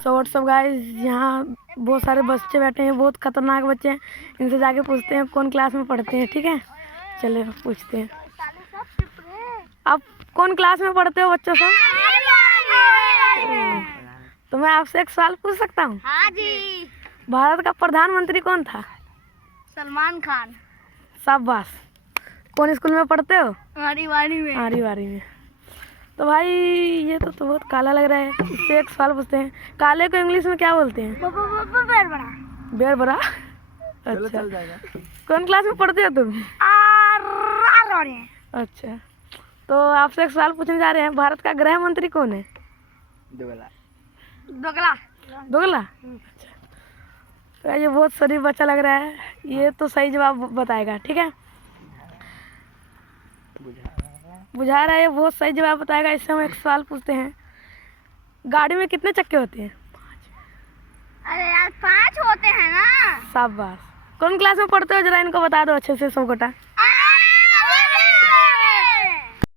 So what's up guys, यहाँ बहुत सारे बच्चे बैठे हैं, बहुत खतरनाक बच्चे हैं। इनसे जाके पूछते हैं कौन क्लास में पढ़ते हैं। ठीक है, चले पूछते हैं। आप कौन क्लास में पढ़ते हो बच्चों से? तो मैं आपसे एक सवाल पूछ सकता हूँ? हाँ जी। भारत का प्रधानमंत्री कौन था? सलमान खान। शाबाश। कौन स्कूल में पढ़ते हो? आरीवारी में। आरीवारी में। तो भाई ये तो बहुत काला लग रहा है, इससे एक सवाल पूछते हैं। काले को इंग्लिश में क्या बोलते हैं? बेर बड़ा। बेर बड़ा। अच्छा, कौन क्लास में पढ़ते हो तुम? अच्छा, तो आपसे एक सवाल पूछने जा रहे हैं। भारत का गृह मंत्री कौन है? दोगला। दोगला। अच्छा, तो ये बहुत शरीफ बच्चा लग रहा है, ये तो सही जवाब बताएगा। ठीक है, बुझा रहा है, ये बहुत सही जवाब बताएगा। इससे हम एक सवाल पूछते हैं। गाड़ी में कितने चक्के होते हैं? अरे यार 5 होते हैं ना। शाबाश। कौन क्लास में पढ़ते हो, जरा इनको बता दो अच्छे से सबकोटा।